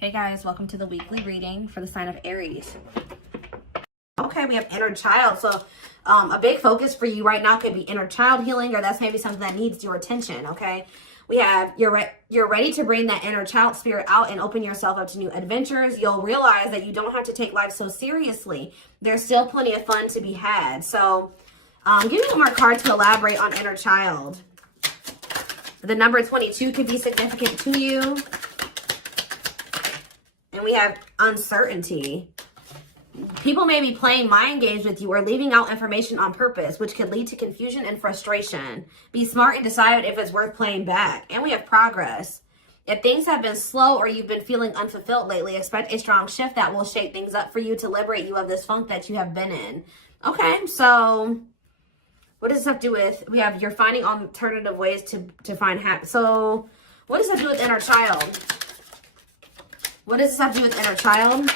Hey guys, welcome to the weekly reading for the sign of Aries. Okay, we have inner child. So a big focus for you right now could be inner child healing, or that's maybe something that needs your attention, okay? We have you're ready to bring that inner child spirit out and open yourself up to new adventures. You'll realize that you don't have to take life so seriously. There's still plenty of fun to be had. So give me one more card to elaborate on inner child. The number 22 could be significant to you. And we have uncertainty. People may be playing mind games with you or leaving out information on purpose, which could lead to confusion and frustration. Be smart and decide if it's worth playing back. And we have progress. If things have been slow or you've been feeling unfulfilled lately, expect a strong shift that will shake things up for you to liberate you of this funk that you have been in. Okay, so what does this have to do with? We have you're finding alternative ways to find happiness. So what does that do with inner child? What does this have to do with inner child?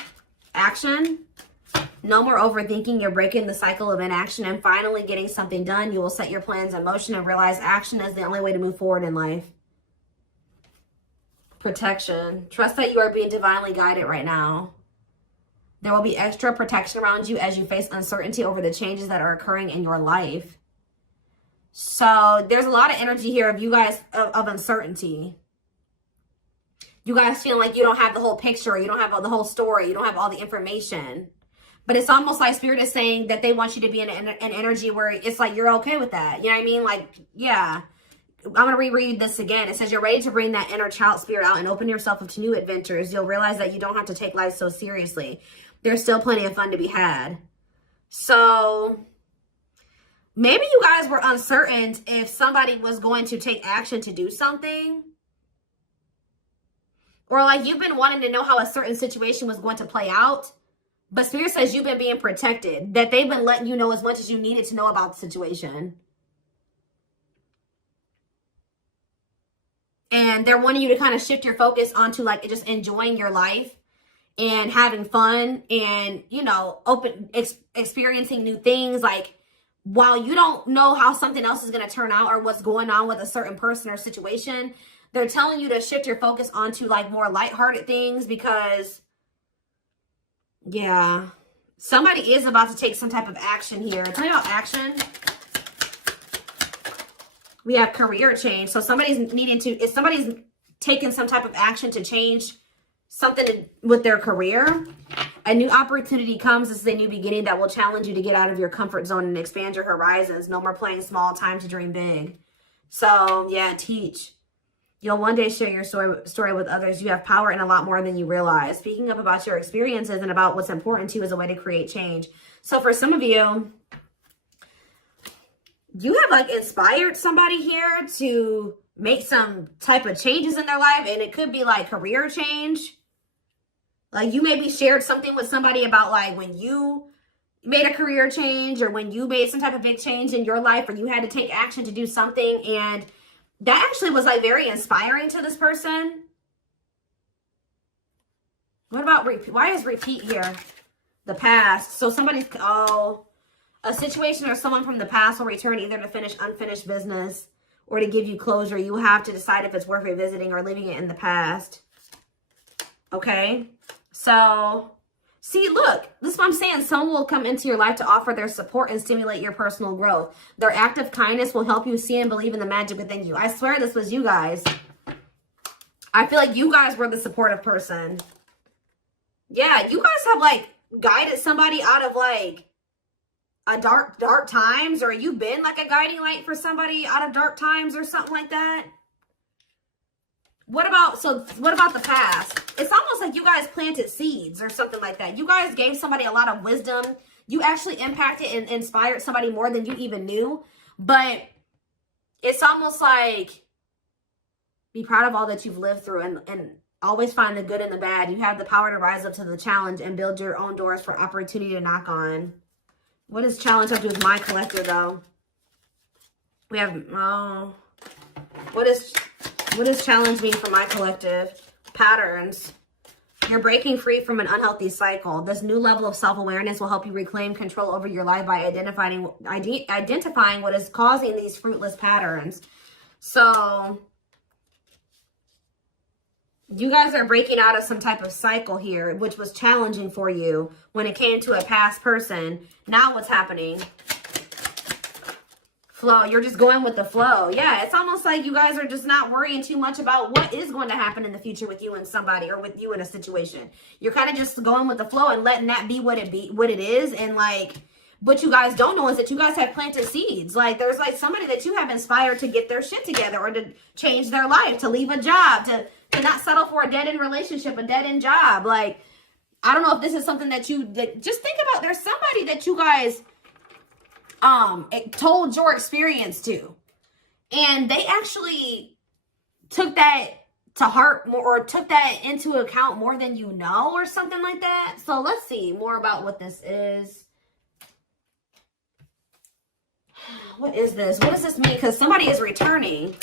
Action. No more overthinking. You're breaking the cycle of inaction and finally getting something done. You will set your plans in motion and realize action is the only way to move forward in life. Protection. Trust that you are being divinely guided right now. There will be extra protection around you as you face uncertainty over the changes that are occurring in your life. So there's a lot of energy here of you guys of uncertainty. You guys feel like you don't have the whole picture. You don't have the whole story. You don't have all the information. But it's almost like Spirit is saying that they want you to be in an energy where it's like you're okay with that. You know what I mean? Like, yeah. I'm going to reread this again. It says you're ready to bring that inner child spirit out and open yourself up to new adventures. You'll realize that you don't have to take life so seriously. There's still plenty of fun to be had. So maybe you guys were uncertain if somebody was going to take action to do something. Or like you've been wanting to know how a certain situation was going to play out. But Spirit says you've been being protected. That they've been letting you know as much as you needed to know about the situation. And they're wanting you to kind of shift your focus onto like just enjoying your life. And having fun. And, you know, experiencing new things. Like while you don't know how something else is going to turn out. Or what's going on with a certain person or situation. They're telling you to shift your focus onto like more lighthearted things because, yeah, somebody is about to take some type of action here. Tell me about action. We have career change. So somebody's if somebody's taking some type of action to change something with their career, a new opportunity comes. This is a new beginning that will challenge you to get out of your comfort zone and expand your horizons. No more playing small, time to dream big. So yeah, teach. You'll one day share your story with others. You have power in a lot more than you realize. Speaking up about your experiences and about what's important to you is a way to create change. So for some of you, you have like inspired somebody here to make some type of changes in their life. And it could be like career change. Like you maybe shared something with somebody about like when you made a career change or when you made some type of big change in your life or you had to take action to do something, and that actually was like very inspiring to this person. What about repeat? Why is repeat here? The past. So somebody's, a situation or someone from the past will return either to finish unfinished business or to give you closure. You have to decide if it's worth revisiting or leaving it in the past. Okay. So see, look, this is what I'm saying. Someone will come into your life to offer their support and stimulate your personal growth. Their act of kindness will help you see and believe in the magic within you. I swear this was you guys. I feel like you guys were the supportive person. Yeah, you guys have like guided somebody out of like a dark times, or you've been like a guiding light for somebody out of dark times or something like that. What about the past? It's almost like you guys planted seeds or something like that. You guys gave somebody a lot of wisdom. You actually impacted and inspired somebody more than you even knew. But it's almost like be proud of all that you've lived through and always find the good and the bad. You have the power to rise up to the challenge and build your own doors for opportunity to knock on. What does challenge have to do with my collector though? We have, what does challenge mean for my collective? Patterns. You're breaking free from an unhealthy cycle. This new level of self-awareness will help you reclaim control over your life by identifying what is causing these fruitless patterns. So You guys are breaking out of some type of cycle here, which was challenging for you when it came to a past person. Now what's happening? Flow. You're just going with the flow. Yeah, it's almost like you guys are just not worrying too much about what is going to happen in the future with you and somebody, or with you in a situation. You're kind of just going with the flow and letting that be what it is. And like, what you guys don't know is that you guys have planted seeds. Like, there's like somebody that you have inspired to get their shit together, or to change their life, to leave a job, to not settle for a dead-end relationship, a dead-end job. Like, I don't know if this is something that just think about. There's somebody that you guys told your experience to, and they actually took that to heart more, or took that into account more than you know, or something like that. So let's see more about what this is. What is this? What does this mean? Because somebody is returning.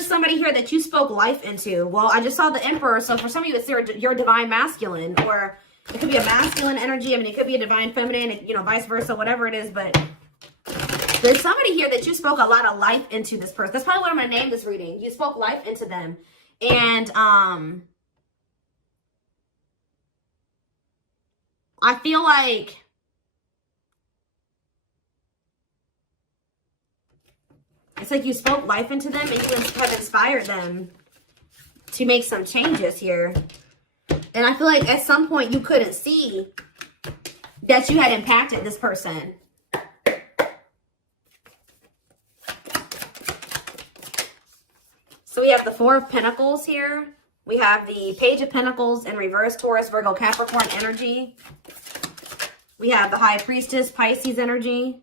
Somebody here that you spoke life into. Well, I just saw the Emperor, so for some of you, it's your divine masculine, or it could be a masculine energy. I mean, it could be a divine feminine, you know, vice versa, whatever it is. But there's somebody here that you spoke a lot of life into this person. That's probably what I'm going to name this reading. You spoke life into them. And I feel like it's like you spoke life into them, and you have inspired them to make some changes here. And I feel like at some point you couldn't see that you had impacted this person. So we have the Four of Pentacles here. We have the Page of Pentacles in reverse, Taurus, Virgo, Capricorn energy. We have the High Priestess, Pisces energy.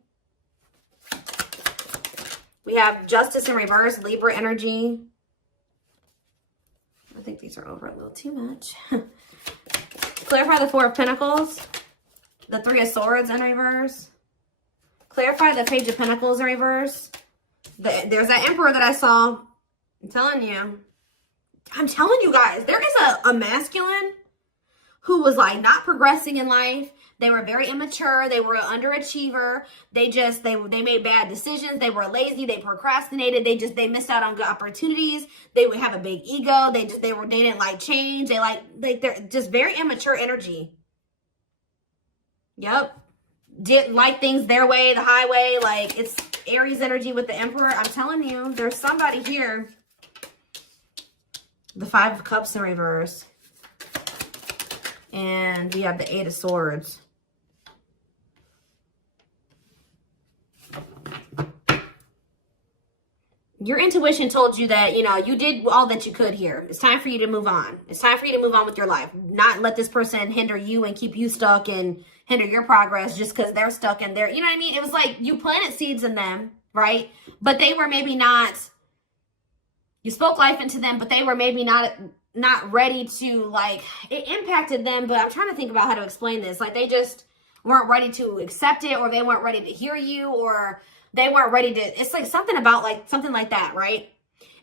We have Justice in reverse, Libra energy. I think these are over a little too much. Clarify the Four of Pentacles. The Three of Swords in reverse. Clarify the Page of Pentacles in reverse. There's that Emperor that I saw. I'm telling you guys, there is a masculine who was like not progressing in life. They were very immature. They were an underachiever. They made bad decisions. They were lazy. They procrastinated. They missed out on good opportunities. They would have a big ego. They didn't like change. They're just very immature energy. Yep. Didn't like things their way, the highway. Like, it's Aries energy with the Emperor. I'm telling you, there's somebody here. The Five of Cups in reverse. And we have the Eight of Swords. Your intuition told you that, you know, you did all that you could here. It's time for you to move on. It's time for you to move on with your life. Not let this person hinder you and keep you stuck and hinder your progress just because they're stuck in there. You know what I mean? It was like you planted seeds in them, right? But they were maybe not, you spoke life into them, but they were maybe not ready to, like, it impacted them. But I'm trying to think about how to explain this. Like, they just weren't ready to accept it, or they weren't ready to hear you, or they weren't ready to, it's like something about like, something like that, right?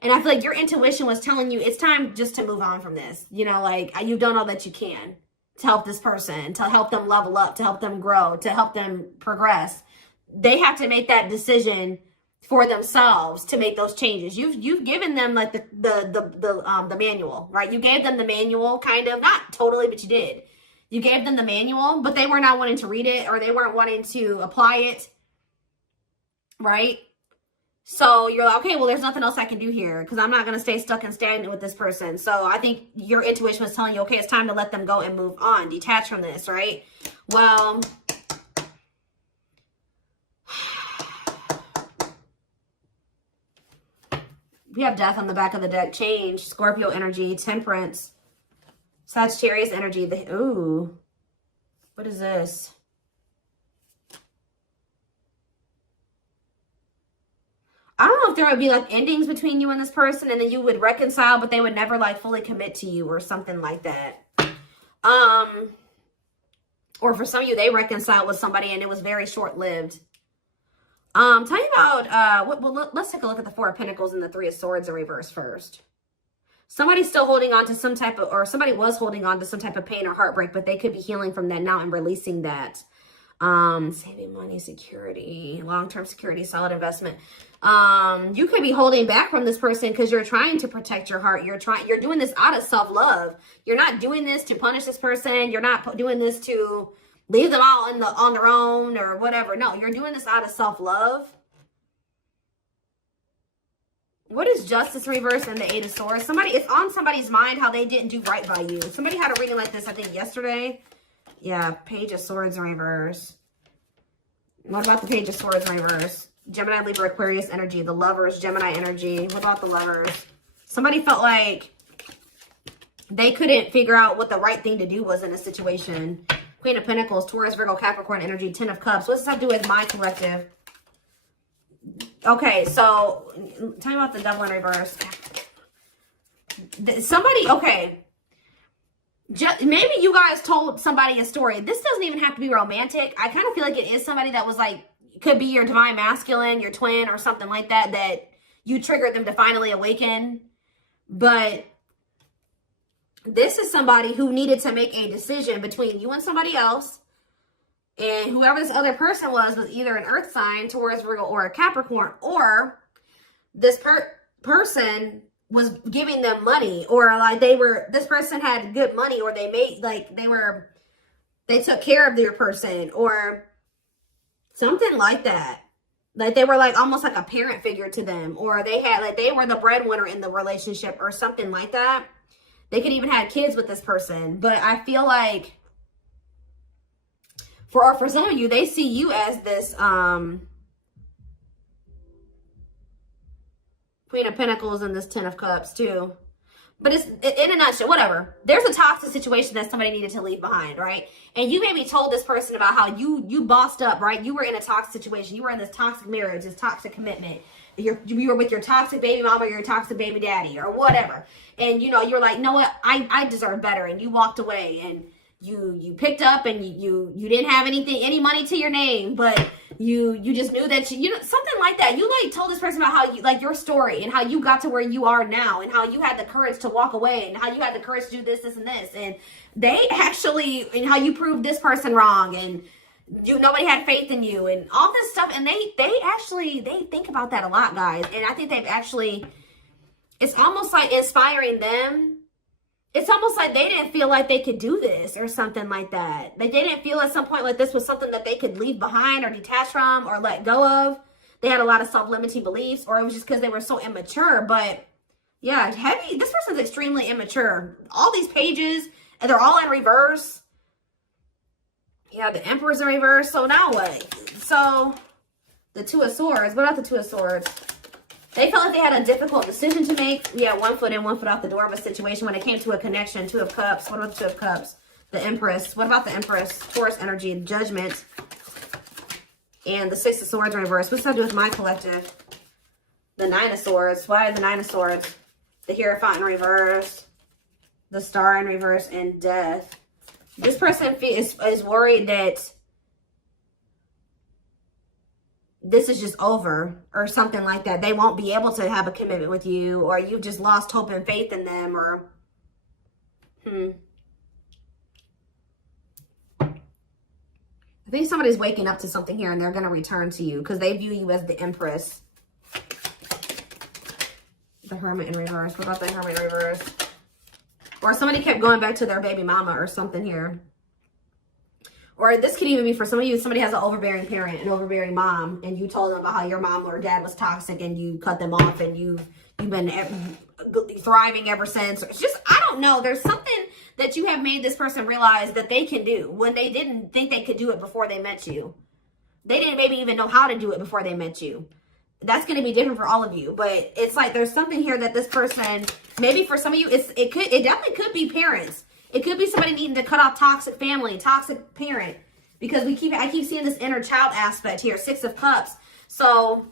And I feel like your intuition was telling you it's time just to move on from this. You know, like, you've done all that you can to help this person, to help them level up, to help them grow, to help them progress. They have to make that decision for themselves to make those changes. You've given them like the manual, right? You gave them the manual, kind of, not totally, but you did. You gave them the manual, but they were not wanting to read it, or they weren't wanting to apply it, right? So you're like, okay, well, there's nothing else I can do here because I'm not going to stay stuck and stagnant with this person. So I think your intuition was telling you, okay, it's time to let them go and move on, detach from this, right? Well, we have Death on the back of the deck. Change, Scorpio energy, Temperance, Sagittarius energy. Ooh, what is this? I don't know if there would be like endings between you and this person, and then you would reconcile, but they would never like fully commit to you or something like that. Or for some of you, they reconciled with somebody and it was very short-lived. Tell me about, let's take a look at the Four of Pentacles and the Three of Swords in reverse first. Somebody's still holding on to some type of, or somebody was holding on to some type of pain or heartbreak, but they could be healing from that now and releasing that. Saving money, security, long-term security, solid investment. You could be holding back from this person because you're trying to protect your heart. You're doing this out of self-love. You're not doing this to punish this person. You're not doing this to leave them all on their own or whatever. No, you're doing this out of self-love. What is Justice reverse and the Eight of Swords? It's on somebody's mind how they didn't do right by you. Somebody had a reading like this, I think, yesterday. Yeah, Page of Swords in reverse. What about the Page of Swords in reverse? Gemini, Libra, Aquarius energy. The Lovers, Gemini energy. What about the Lovers? Somebody felt like they couldn't figure out what the right thing to do was in a situation. Queen of Pentacles, Taurus, Virgo, Capricorn energy. Ten of Cups. What does this have to do with my collective? Okay, so tell me about the Devil in reverse. Okay. Maybe you guys told somebody a story. This doesn't even have to be romantic. I kind of feel like it is somebody that was like, could be your divine masculine, your twin or something like that, that you triggered them to finally awaken. But this is somebody who needed to make a decision between you and somebody else. And whoever this other person was either an earth sign, Taurus, Virgo, or a Capricorn, or this person was giving them money, or like this person had good money, or they took care of their person, or something like that. Like they were like almost like a parent figure to them, or they were the breadwinner in the relationship or something like that. They could even have kids with this person. But I feel like for some of you, they see you as this Queen of Pentacles and this Ten of Cups too. But it's in a nutshell, whatever. There's a toxic situation that somebody needed to leave behind, right? And you maybe told this person about how you bossed up, right? You were in a toxic situation. You were in this toxic marriage, this toxic commitment. You were with your toxic baby mama or your toxic baby daddy or whatever. And, you're like, no, what? I deserve better. And you walked away and you picked up and you didn't have any money to your name, but you just knew that something like that. You like told this person about how you, like, your story and how you got to where you are now and how you had the courage to walk away and how you had the courage to do this and this. And they actually, and how you proved this person wrong and nobody had faith in you and all this stuff. And they think about that a lot, guys. And I think it's almost like inspiring them. It's almost like they didn't feel like they could do this or something like that. They didn't feel at some point like this was something that they could leave behind or detach from or let go of. They had a lot of self-limiting beliefs, or it was just because they were so immature. But yeah, this person's extremely immature. All these pages, and they're all in reverse. Yeah, the Emperor's in reverse. So now what? So the Two of Swords. What about the Two of Swords? They felt like they had a difficult decision to make. Yeah, 1 foot in, 1 foot out the door of a situation when it came to a connection. Two of Cups. What about the Two of Cups? The Empress. What about the Empress? Taurus energy, Judgment. And the Six of Swords in reverse. What's that do with my collective? The Nine of Swords. Why the Nine of Swords? The Hierophant in reverse. The Star in reverse. And Death. This person is worried that this is just over or something like that. They won't be able to have a commitment with you, or you've just lost hope and faith in them, or I think somebody's waking up to something here and they're going to return to you because they view you as the Empress. The Hermit in reverse. What about the Hermit in reverse? Or somebody kept going back to their baby mama or something here. Or this could even be for some of you, somebody has an overbearing parent, an overbearing mom, and you told them about how your mom or dad was toxic and you cut them off and you've been thriving ever since. It's just, I don't know. There's something that you have made this person realize that they can do when they didn't think they could do it before they met you. They didn't maybe even know how to do it before they met you. That's going to be different for all of you. But it's like there's something here that this person, maybe for some of you, it definitely could be parents. It could be somebody needing to cut off toxic family, toxic parent. Because I keep seeing this inner child aspect here. Six of Cups. So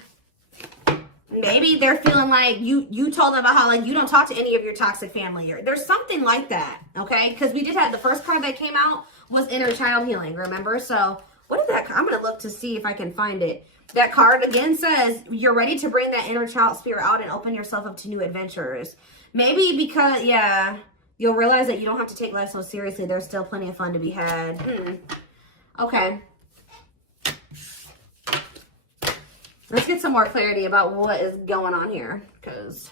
maybe they're feeling like you told them about how like you don't talk to any of your toxic family. Or there's something like that. Okay? Because we did have the first card that came out was inner child healing. Remember? So what is that? I'm going to look to see if I can find it. That card again says you're ready to bring that inner child spirit out and open yourself up to new adventures. Maybe because, yeah, you'll realize that you don't have to take life so seriously. There's still plenty of fun to be had. Okay. Let's get some more clarity about what is going on here, because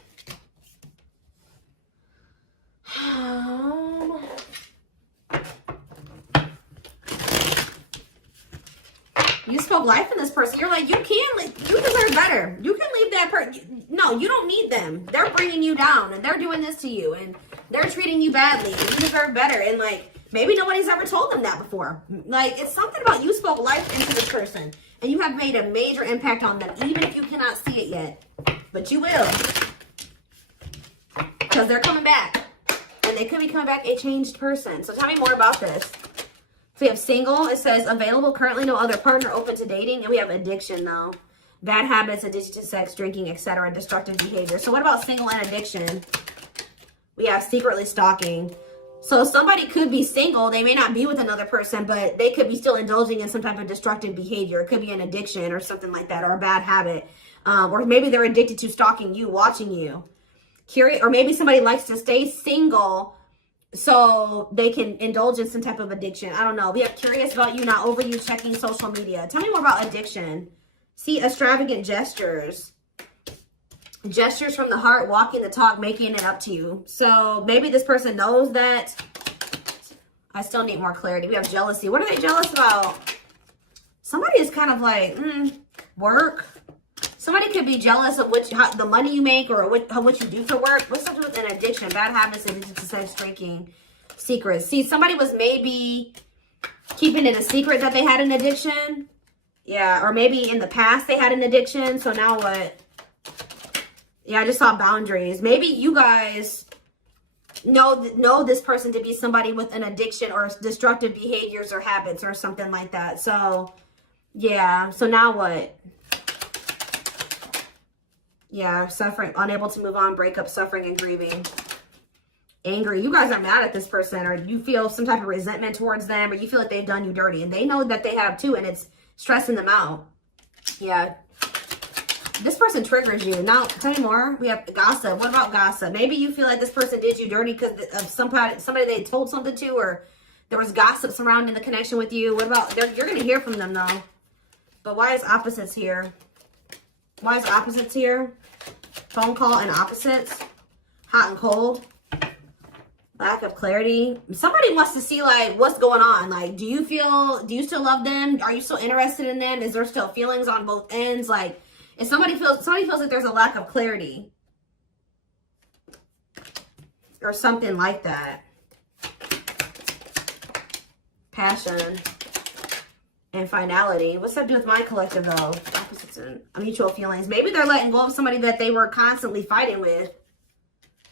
you spoke life in this person. You're like, you deserve better. You can leave that person. No, you don't need them. They're bringing you down, and they're doing this to you, and they're treating you badly, and you deserve better. And like, maybe nobody's ever told them that before. Like, it's something about you spoke life into this person, and you have made a major impact on them, even if you cannot see it yet. But you will. Because they're coming back. And they could be coming back a changed person. So tell me more about this. So we have single. It says available, currently no other partner, open to dating. And we have addiction, though. Bad habits, addiction to sex, drinking, etc. Destructive behavior. So what about single and addiction? We have secretly stalking. So somebody could be single. They may not be with another person, but they could be still indulging in some type of destructive behavior. It could be an addiction or something like that, or a bad habit. Or maybe they're addicted to stalking you, watching you. Curious, or maybe somebody likes to stay single so they can indulge in some type of addiction. I don't know. We have curious about you, not over you, checking social media. Tell me more about addiction. See, extravagant gestures. Gestures from the heart, walking the talk, making it up to you. So maybe this person knows that. I still need more clarity. We have jealousy. What are they jealous about? Somebody is kind of like, work. Somebody could be jealous of the money you make or what you do for work. What's something with an addiction? Bad habits, addiction to sex, drinking, secrets. See, somebody was maybe keeping it a secret that they had an addiction. Yeah, or maybe in the past they had an addiction. So now what? Yeah, I just saw boundaries. Maybe you guys know this person to be somebody with an addiction or destructive behaviors or habits or something like that. So, yeah. So now what? Yeah, suffering, unable to move on, breakup, suffering, and grieving. Angry. You guys are mad at this person, or you feel some type of resentment towards them, or you feel like they've done you dirty. And they know that they have too, and it's stressing them out. Yeah. This person triggers you. Now, tell me more. We have gossip. What about gossip? Maybe you feel like this person did you dirty because of somebody they told something to, or there was gossip surrounding the connection with you. What about, you're going to hear from them though. But why is opposites here? Why is opposites here? Phone call and opposites. Hot and cold. Lack of clarity. Somebody wants to see like what's going on. Like, do you still love them? Are you still interested in them? Is there still feelings on both ends? Like, if somebody feels like there's a lack of clarity or something like that. Passion and finality. What's that do with my collective though? Opposites and mutual feelings. Maybe they're letting go of somebody that they were constantly fighting with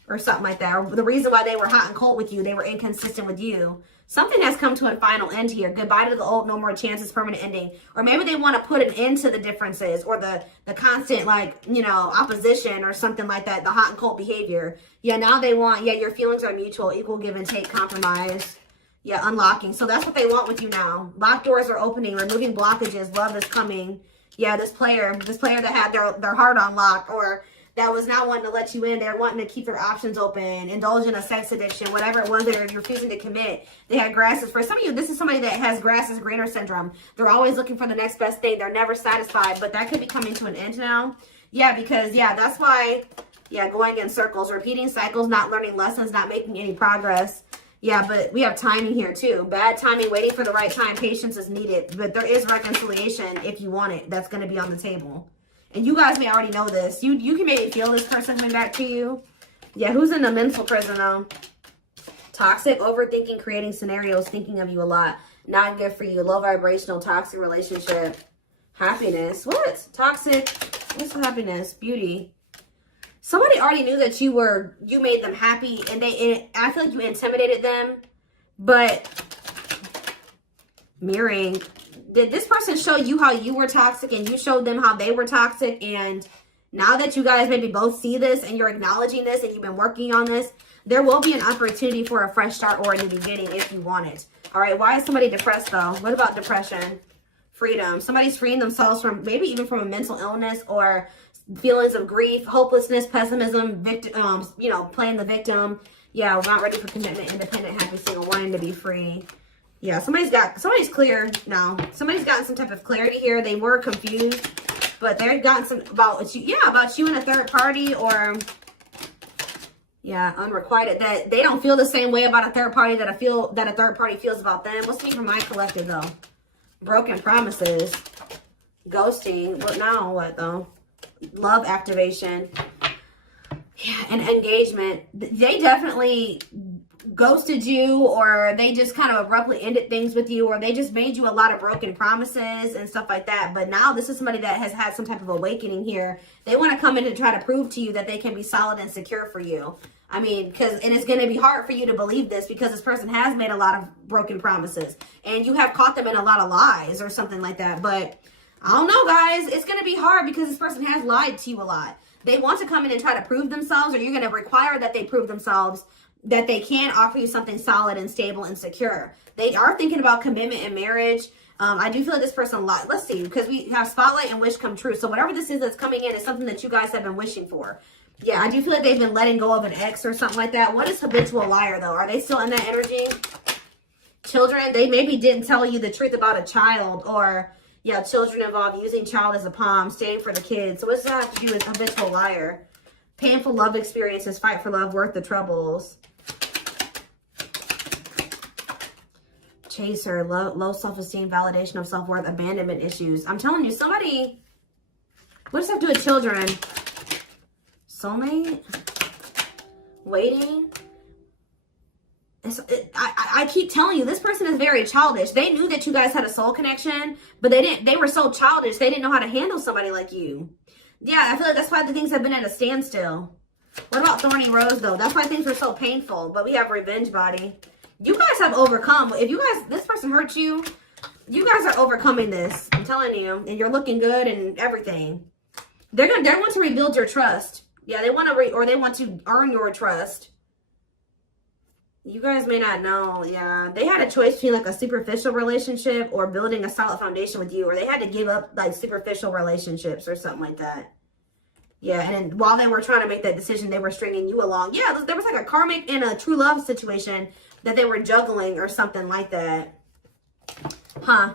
or something like that. Or the reason why they were hot and cold with you, they were inconsistent with you. Something has come to a final end here. Goodbye to the old, no more chances, permanent ending. Or maybe they want to put an end to the differences or the constant, like, you know, opposition or something like that. The hot and cold behavior. Yeah, now they want, yeah, your feelings are mutual, equal give and take, compromise. Yeah, unlocking. So that's what they want with you now. Locked doors are opening, removing blockages. Love is coming. Yeah, this player that had their heart on lock, or that was not wanting to let you in. They're wanting to keep their options open, indulge in a sex addiction, whatever it was they're refusing to commit. They had grasses. For some of you, this is somebody that has grass is greener syndrome. They're always looking for the next best thing. They're never satisfied, but that could be coming to an end now. Yeah, because, yeah, that's why, yeah, going in circles, repeating cycles, not learning lessons, not making any progress. Yeah, but we have timing here too. Bad timing, waiting for the right time. Patience is needed, but there is reconciliation if you want it. That's going to be on the table. And you guys may already know this. You can maybe feel this person coming back to you. Yeah, who's in a mental prison though? Toxic, overthinking, creating scenarios, thinking of you a lot. Not good for you. Low vibrational, toxic relationship. Happiness. What? Toxic. What's happiness? Beauty. Somebody already knew that you made them happy, and I feel like you intimidated them. But mirroring. Did this person show you how you were toxic and you showed them how they were toxic? And now that you guys maybe both see this and you're acknowledging this and you've been working on this, there will be an opportunity for a fresh start or a new beginning if you want it. All right. Why is somebody depressed though? What about depression? Freedom. Somebody's freeing themselves from maybe even from a mental illness or feelings of grief, hopelessness, pessimism, victim, you know, playing the victim. Yeah, we're not ready for commitment, independent, happy, single, wanting to be free. Yeah, somebody's clear now. Somebody's gotten some type of clarity here. They were confused. But they've gotten some about you, yeah, about you and a third party, or yeah, unrequited, that they don't feel the same way about a third party that a third party feels about them. What's me for my collective though? Broken promises, ghosting. What now? What though? Love activation. Yeah, and engagement. They definitely ghosted you, or they just kind of abruptly ended things with you, or they just made you a lot of broken promises and stuff like that. But now this is somebody that has had some type of awakening here. They want to come in and try to prove to you that they can be solid and secure for you. I mean, and it's going to be hard for you to believe this because this person has made a lot of broken promises and you have caught them in a lot of lies or something like that. But I don't know, guys. It's going to be hard because this person has lied to you a lot. They want to come in and try to prove themselves, or you're going to require that they prove themselves that they can offer you something solid and stable and secure. They are thinking about commitment and marriage. I do feel like this person, let's see, because we have spotlight and wish come true. So whatever this is that's coming in is something that you guys have been wishing for. Yeah, I do feel like they've been letting go of an ex or something like that. What is habitual liar, though? Are they still in that energy? Children, they maybe didn't tell you the truth about a child, or yeah, children involved, using child as a palm, staying for the kids. So what's that have to do with habitual liar? Painful love experiences, fight for love, worth the troubles. Chaser, low self-esteem, validation of self-worth, abandonment issues. I'm telling you, somebody, what does that have to do with children? Soulmate? Waiting? I keep telling you, this person is very childish. They knew that you guys had a soul connection, but they were so childish, they didn't know how to handle somebody like you. Yeah, I feel like that's why the things have been at a standstill. What about Thorny Rose, though? That's why things were so painful, but we have Revenge Body. You guys have overcome. If you guys, this person hurt you, you guys are overcoming this. I'm telling you, and you're looking good and everything. They want to rebuild your trust. Yeah, they want to they want to earn your trust. You guys may not know. Yeah, they had a choice between like a superficial relationship or building a solid foundation with you, or they had to give up like superficial relationships or something like that. Yeah, and then while they were trying to make that decision, they were stringing you along. Yeah, there was like a karmic and a true love situation that they were juggling or something like that. Huh.